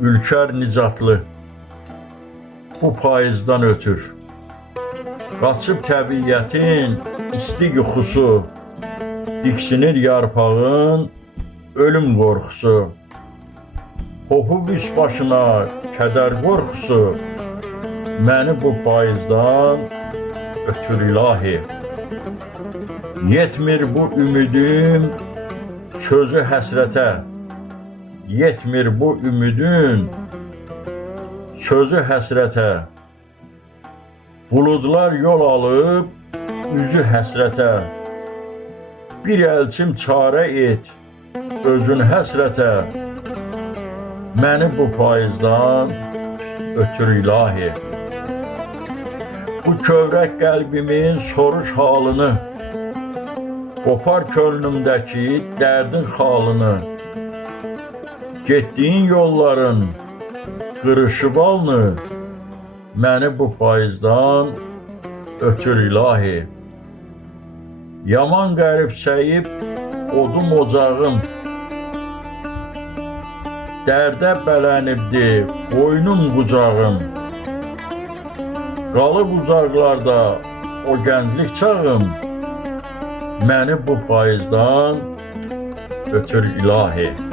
Ülker Nicatlı bu payızdan ötür. Qaçıb təbiyyətin isti yuxusu, diksinir yarpağın ölüm qorxusu. Hopub üst başına kədər qorxusu, məni bu payızdan ötür ilahi. Yetmir bu ümidim sözü həsrətə, yetmir bu ümidin sözü həsrətə. Buludlar yol alıb üzü həsrətə. Bir elçim çarə et özün həsrətə. Məni bu payızdan ötür ilahi. Bu kövrək qəlbimin soruş halını, qopar könlümdəki dərdin xalını. Getdiyin yolların qırışıb alını, məni bu payızdan ötür ilahi. Yaman qəribsəyib odum ocağım, dərdə bələnibdi boynum qucağım. Qalıb uzaqlarda o gənclik çağım, məni bu payızdan ötür ilahi.